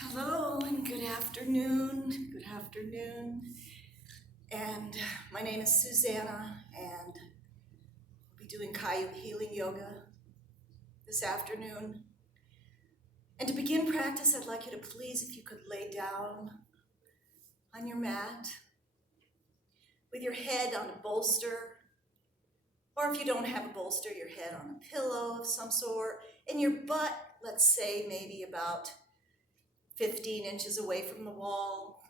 Hello and good afternoon. Good afternoon. And my name is Susanna, and I'll be doing Kayu Healing Yoga this afternoon. And to begin practice, I'd like you to please, if you could lay down on your mat with your head on a bolster, or if you don't have a bolster, your head on a pillow of some sort, and your butt, let's say maybe about 15 inches away from the wall,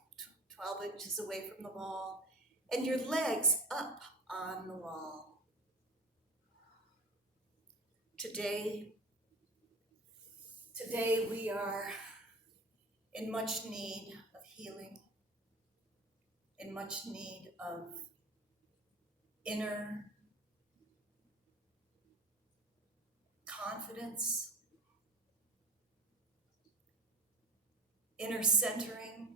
12 inches away from the wall, and your legs up on the wall. Today we are in much need of healing, in much need of inner confidence, inner centering,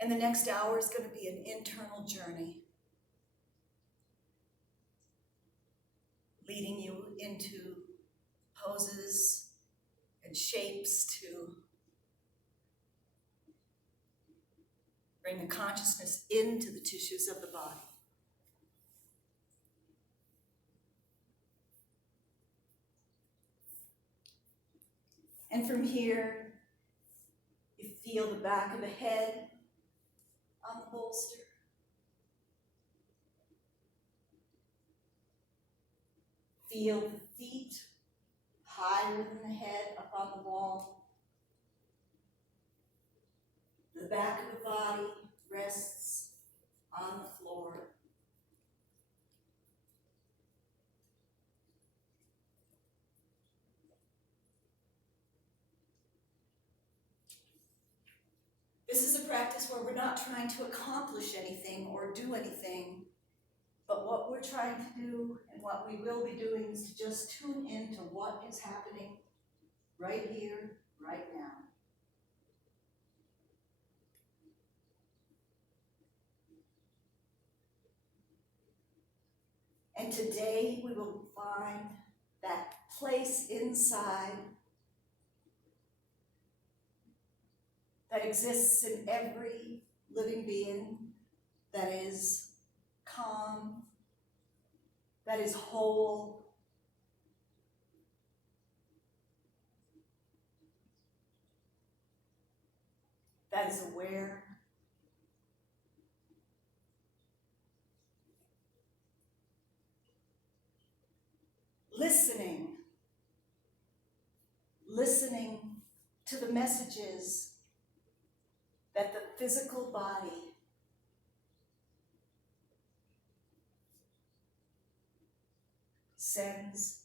and the next hour is going to be an internal journey, leading you into poses and shapes to bring the consciousness into the tissues of the body. And from here, you feel the back of the head on the bolster. Feel the feet higher than the head up on the wall. The back of the body rests on the floor. This is a practice where we're not trying to accomplish anything or do anything, but what we're trying to do and what we will be doing is to just tune into what is happening right here, right now. And today we will find that place inside that exists in every living being that is calm, that is whole, that is aware, listening to the messages that the physical body sends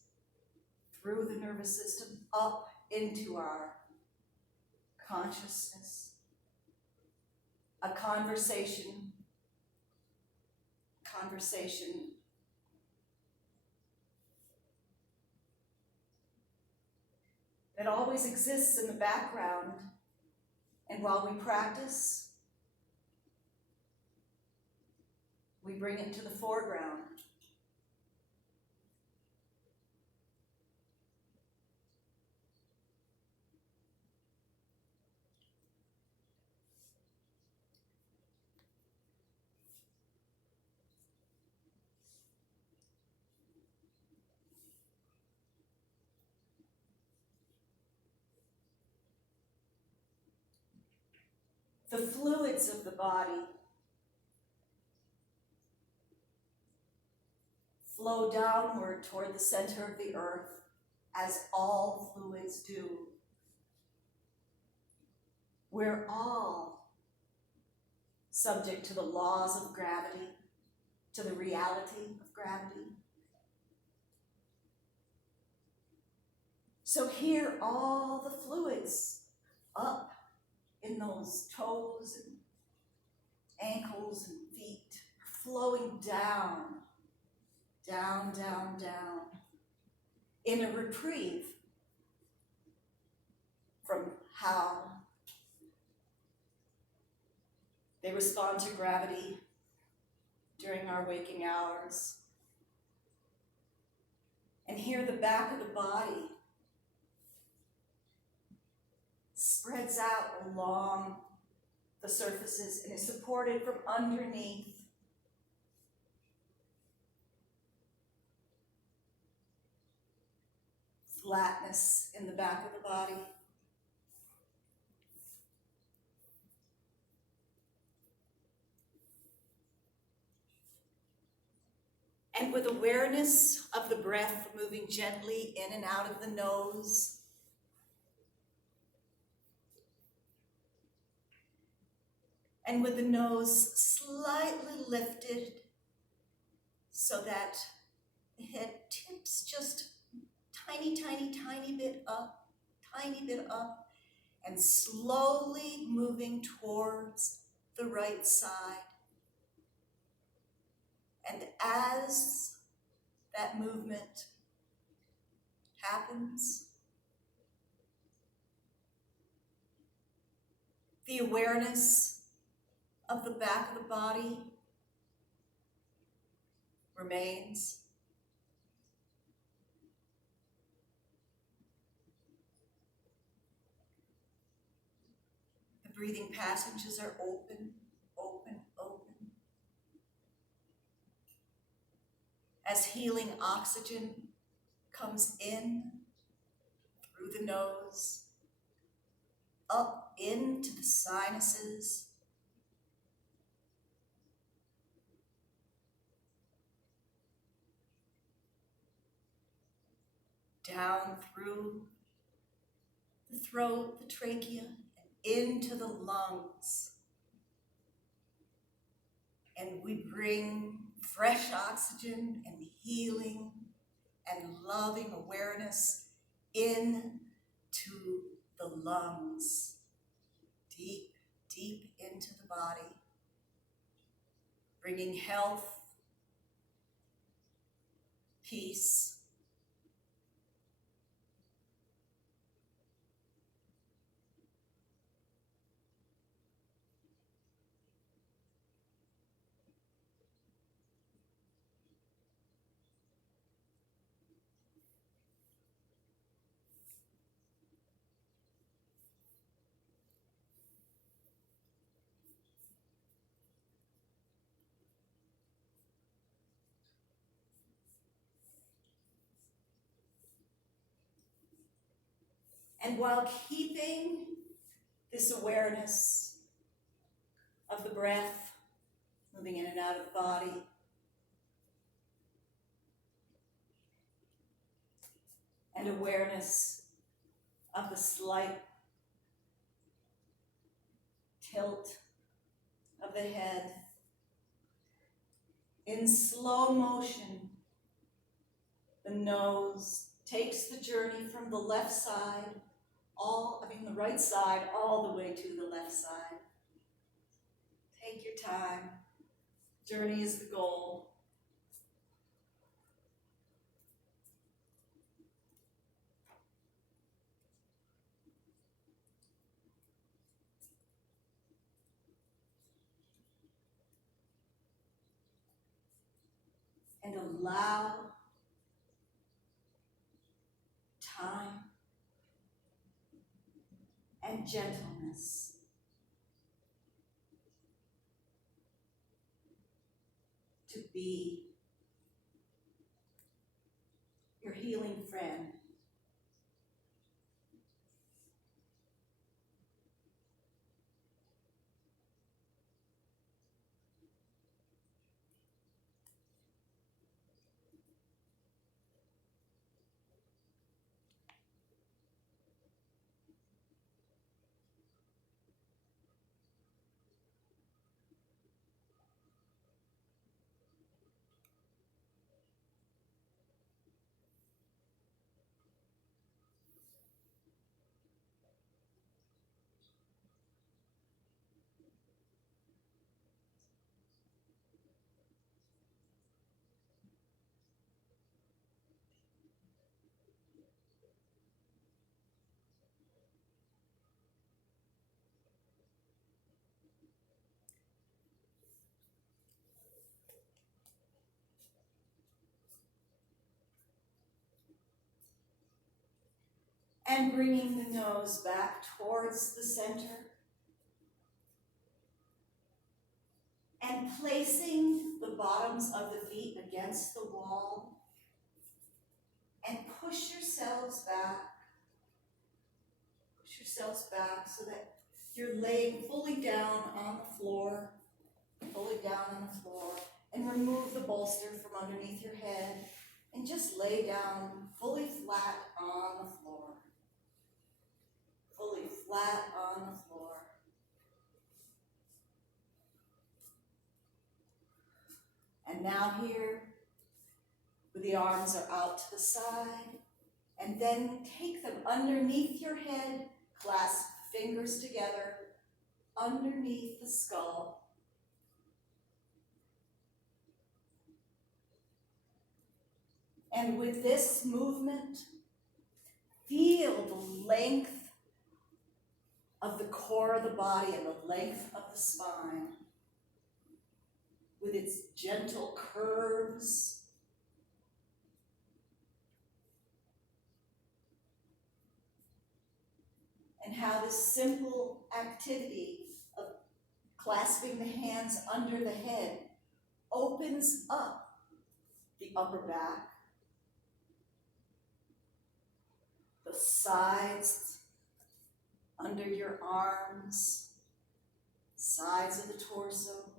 through the nervous system up into our consciousness. A conversation that always exists in the background, and while we practice, we bring it to the foreground. The fluids of the body flow downward toward the center of the earth, as all fluids do. We're all subject to the laws of gravity, to the reality of gravity. So here, all the fluids up in those toes and ankles and feet are flowing down, down, down, down, in a reprieve from how they respond to gravity during our waking hours. And here, the back of the body spreads out along the surfaces and is supported from underneath. Flatness in the back of the body. And with awareness of the breath moving gently in and out of the nose, and with the nose slightly lifted so that the head tips just tiny, tiny, tiny bit up, and slowly moving towards the right side. And as that movement happens, the awareness of the back of the body remains. The breathing passages are open, open, open. As healing oxygen comes in through the nose, up into the sinuses, down through the throat, the trachea, and into the lungs. And we bring fresh oxygen and healing and loving awareness into the lungs, deep, deep into the body, bringing health, peace, and while keeping this awareness of the breath moving in and out of the body, and awareness of the slight tilt of the head, in slow motion, the nose takes the journey from the left side, the right side, all the way to the left side. Take your time. Journey is the goal. And allow time and gentleness to be your healing friend. And bringing the nose back towards the center. And placing the bottoms of the feet against the wall. And push yourselves back. Push yourselves back so that you're laying fully down on the floor. Fully down on the floor. And remove the bolster from underneath your head. And just lay down fully flat on the floor. Fully flat on the floor. And now here, where the arms are out to the side, and then take them underneath your head, clasp fingers together, underneath the skull. And with this movement, feel the length of the core of the body and the length of the spine, with its gentle curves. And how this simple activity of clasping the hands under the head opens up the upper back, the sides under your arms, sides of the torso.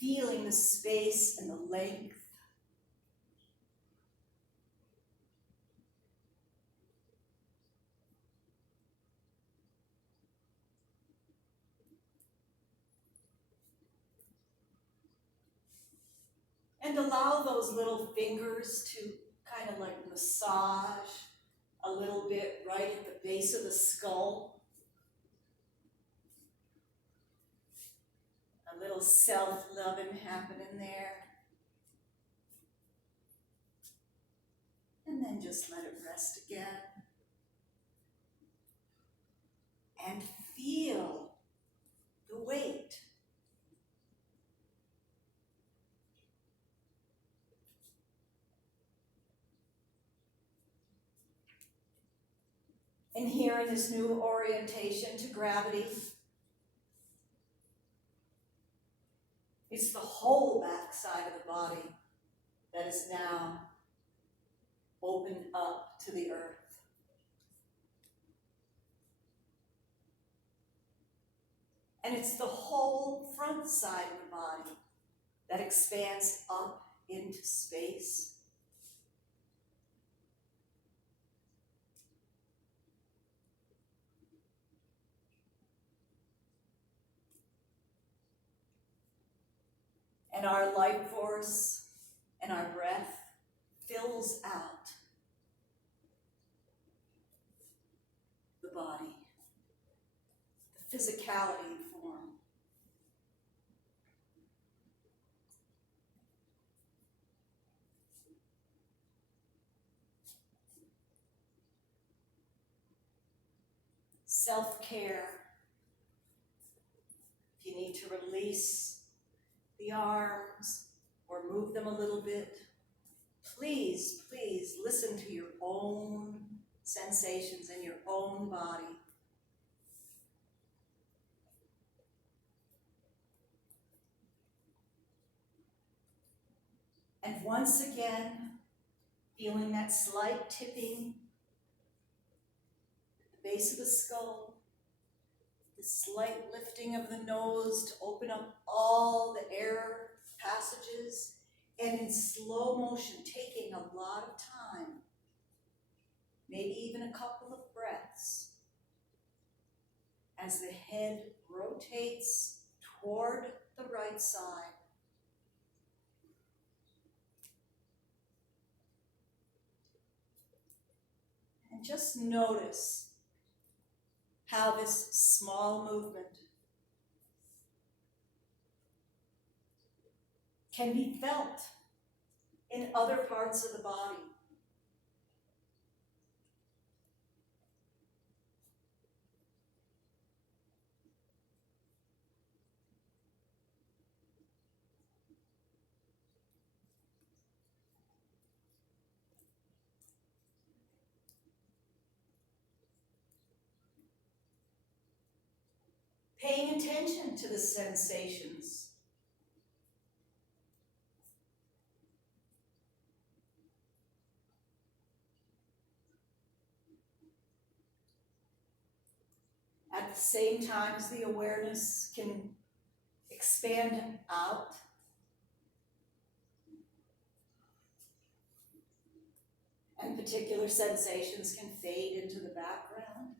Feeling the space and the length. And allow those little fingers to kind of like massage a little bit right at the base of the skull. A little self-loving happening there. And then just let it rest again. And feel the weight. And here in this new orientation to gravity, it's the whole back side of the body that is now opened up to the earth. And it's the whole front side of the body that expands up into space. And our life force and our breath fills out the body, the physicality form. Self-care. If you need to release the arms or move them a little bit, please, please listen to your own sensations in your own body. And once again, feeling that slight tipping at the base of the skull, the slight lifting of the nose to open up all the air passages, and in slow motion, taking a lot of time, maybe even a couple of breaths, as the head rotates toward the right side. And just notice how this small movement can be felt in other parts of the body. paying attention to the sensations. At the same time as the awareness can expand out, and particular sensations can fade into the background.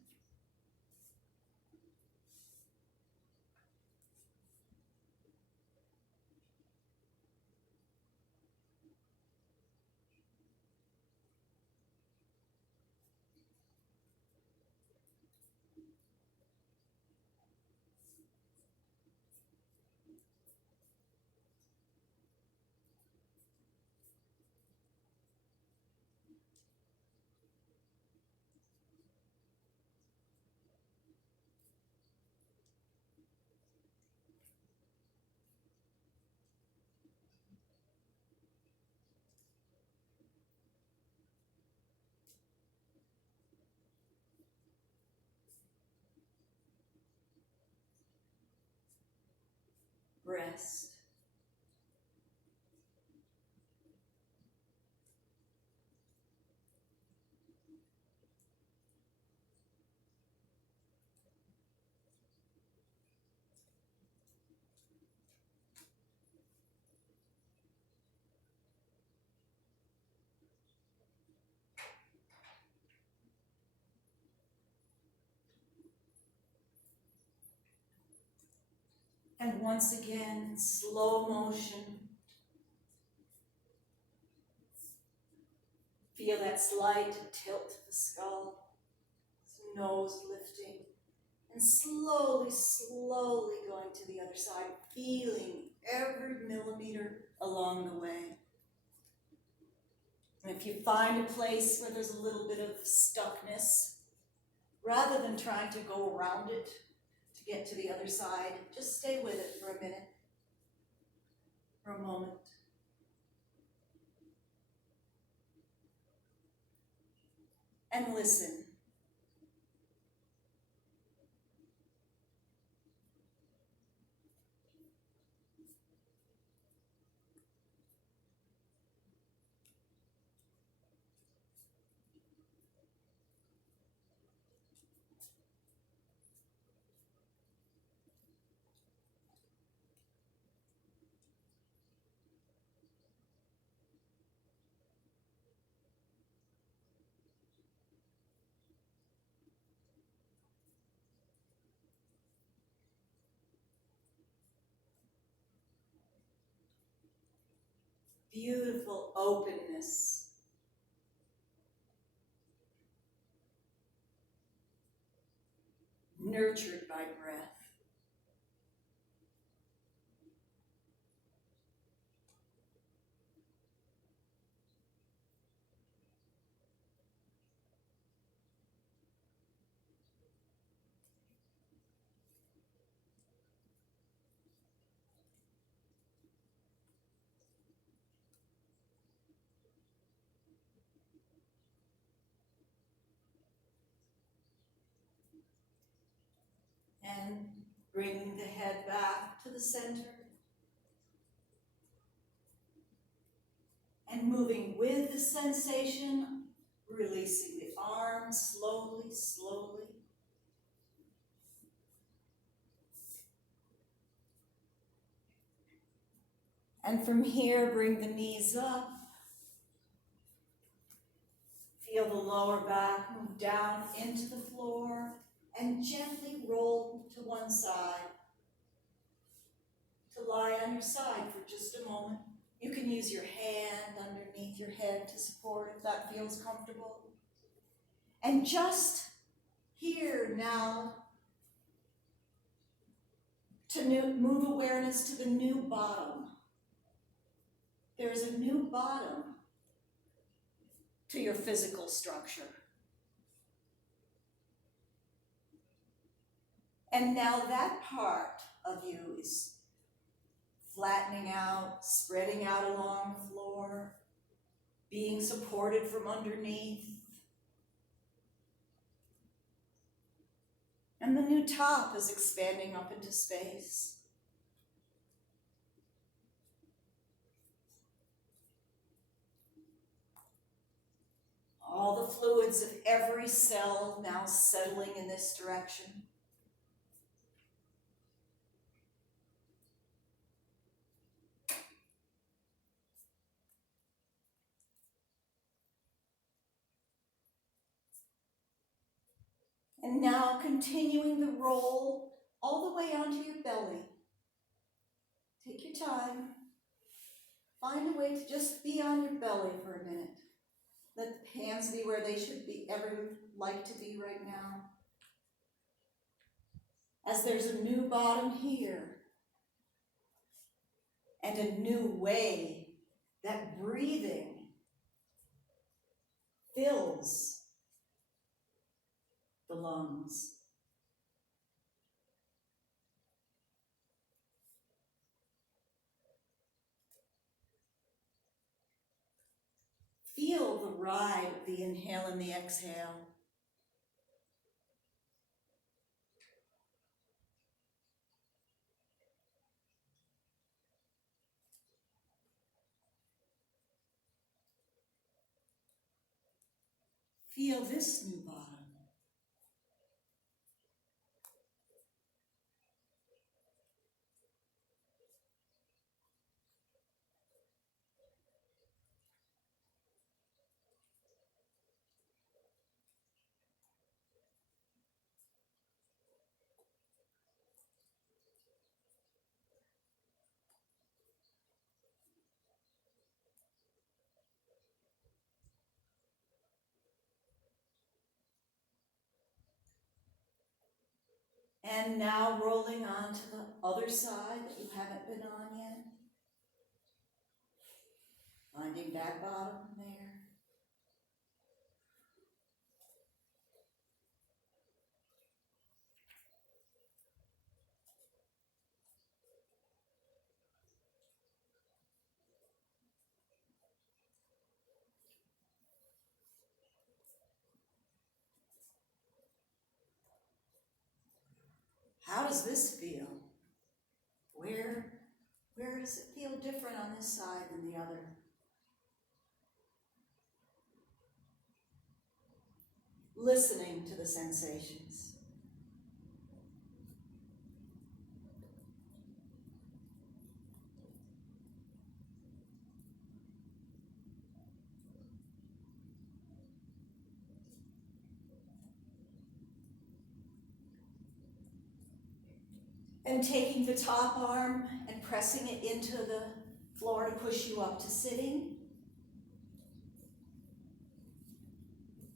Rest. And once again, slow motion. Feel that slight tilt to the skull, nose lifting, and slowly, slowly going to the other side, feeling every millimeter along the way. And if you find a place where there's a little bit of stuckness, rather than trying to go around it to get to the other side, just stay with it for a minute, for a moment. And listen. Beautiful openness. Nurtured by breath. And bringing the head back to the center. And moving with the sensation, releasing the arms slowly, slowly. And from here, bring the knees up. Feel the lower back move down into the floor and gently roll to one side. To lie on your side for just a moment. You can use your hand underneath your head to support if that feels comfortable. And just here now to move awareness to the new bottom. There's a new bottom to your physical structure. And now that part of you is flattening out, spreading out along the floor, being supported from underneath. And the new top is expanding up into space. All the fluids of every cell now settling in this direction. And now continuing the roll all the way onto your belly. Take your time. Find a way to just be on your belly for a minute. Let the hands be where they should be, ever like to be right now. As there's a new bottom here, and a new way that breathing fills the lungs. Feel the ride of the inhale and the exhale. Feel this new bottom. And now rolling on to the other side that you haven't been on yet. Finding that bottom there. How does this feel? Where does it feel different on this side than the other? Listening to the sensations. And taking the top arm and pressing it into the floor to push you up to sitting.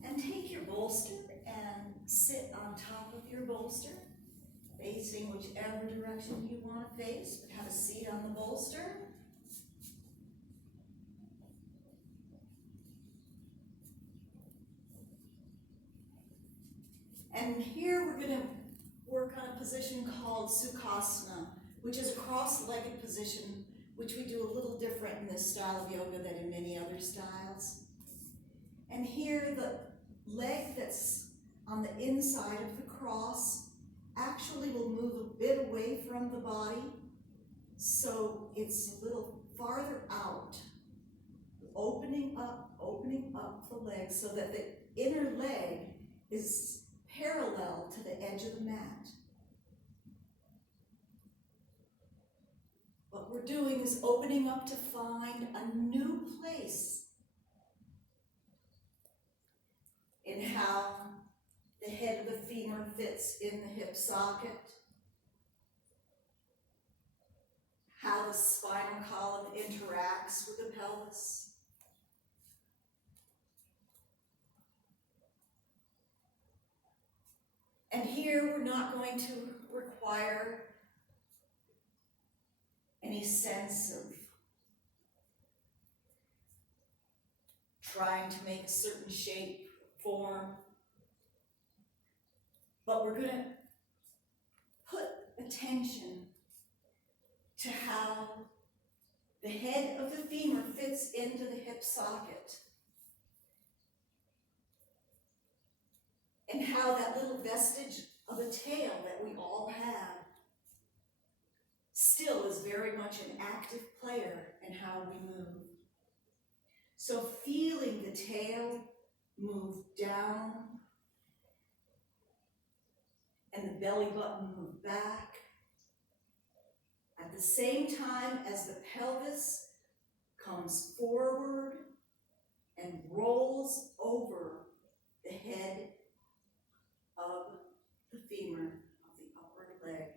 And take your bolster and sit on top of your bolster, facing whichever direction you want to face, but have a seat on the bolster. And here we're going to work on a position called Sukhasana, which is a cross-legged position, which we do a little different in this style of yoga than in many other styles. And here the leg that's on the inside of the cross actually will move a bit away from the body, so it's a little farther out, opening up the leg so that the inner leg is parallel to the edge of the mat. What we're doing is opening up to find a new place in how the head of the femur fits in the hip socket, how the spinal column interacts with the pelvis. And here we're not going to require any sense of trying to make a certain shape, form, but we're going to put attention to how the head of the femur fits into the hip socket, and how that little vestige of a tail that we all have still is very much an active player in how we move. So feeling the tail move down and the belly button move back at the same time as the pelvis comes forward and rolls over the head of the femur of the upper leg.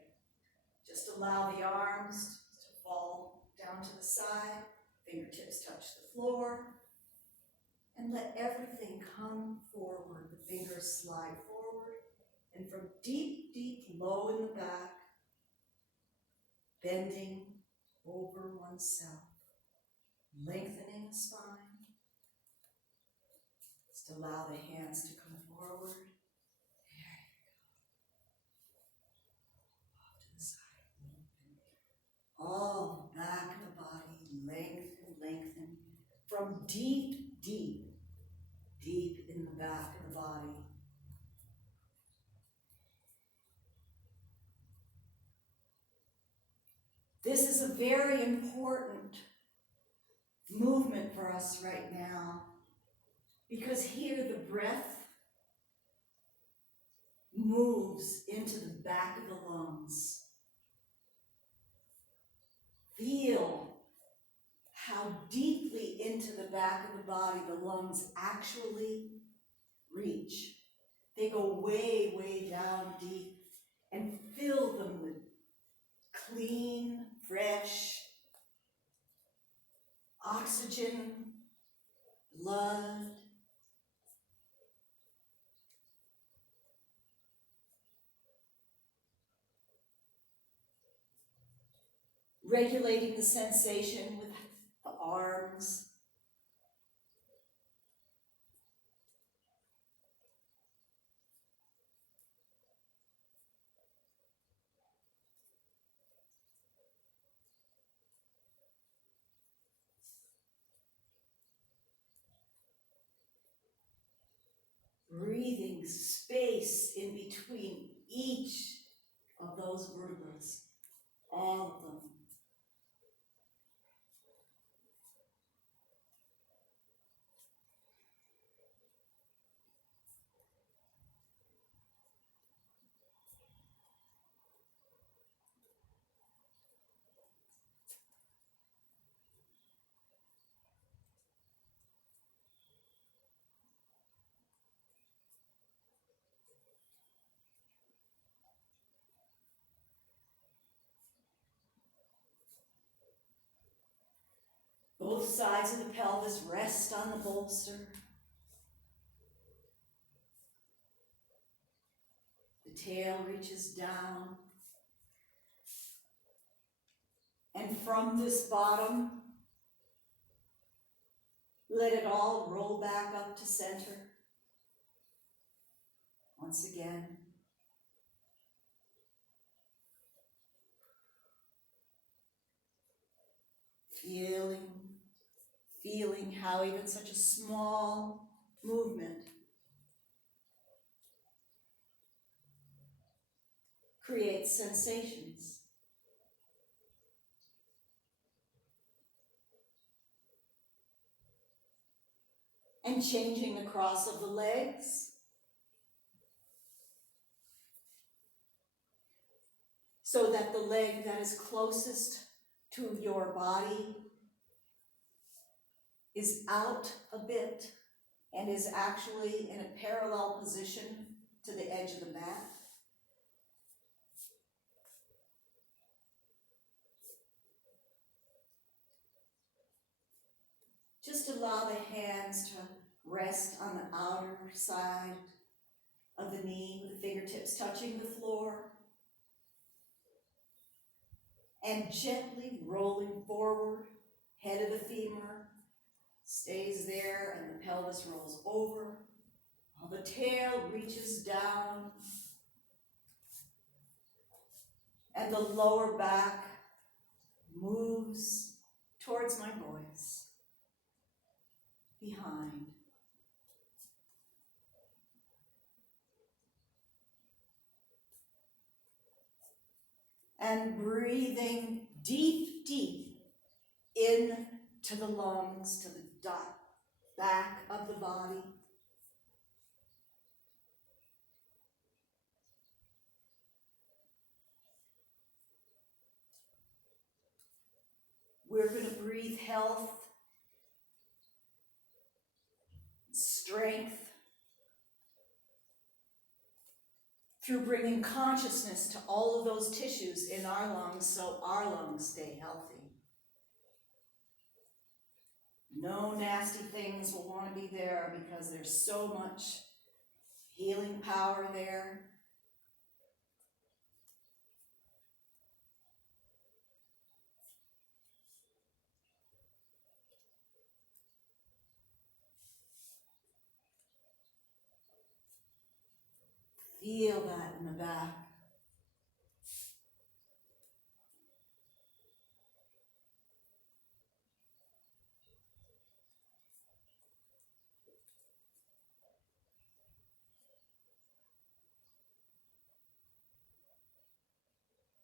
Just allow the arms to fall down to the side, fingertips touch the floor, and let everything come forward. The fingers slide forward, and from deep, deep low in the back, bending over oneself, lengthening the spine. Just allow the hands to come forward. There you go. Off to the side. All the back of the body, lengthen, lengthen. From deep, deep, deep in the back of the body. This is a very important movement for us right now, because here the breath moves into the back of the lungs. Feel how deeply into the back of the body the lungs actually reach. They go way, way down deep and fill them with clean, fresh oxygen, blood. Regulating the sensation with the arms. Breathing space in between each of those vertebrae, all of them. Both sides of the pelvis rest on the bolster. The tail reaches down. And from this bottom, let it all roll back up to center. Once again. Feeling how even such a small movement creates sensations. And changing the cross of the legs. So that the leg that is closest to your body is out a bit and is actually in a parallel position to the edge of the mat. Just allow the hands to rest on the outer side of the knee, with the fingertips touching the floor. And gently rolling forward, head of the femur stays there and the pelvis rolls over, while the tail reaches down and the lower back moves towards my voice, behind. and breathing deep, deep into the lungs, to the back of the body. We're going to breathe health, strength, through bringing consciousness to all of those tissues in our lungs so our lungs stay healthy. No nasty things will want to be there because there's so much healing power there. Feel that in the back.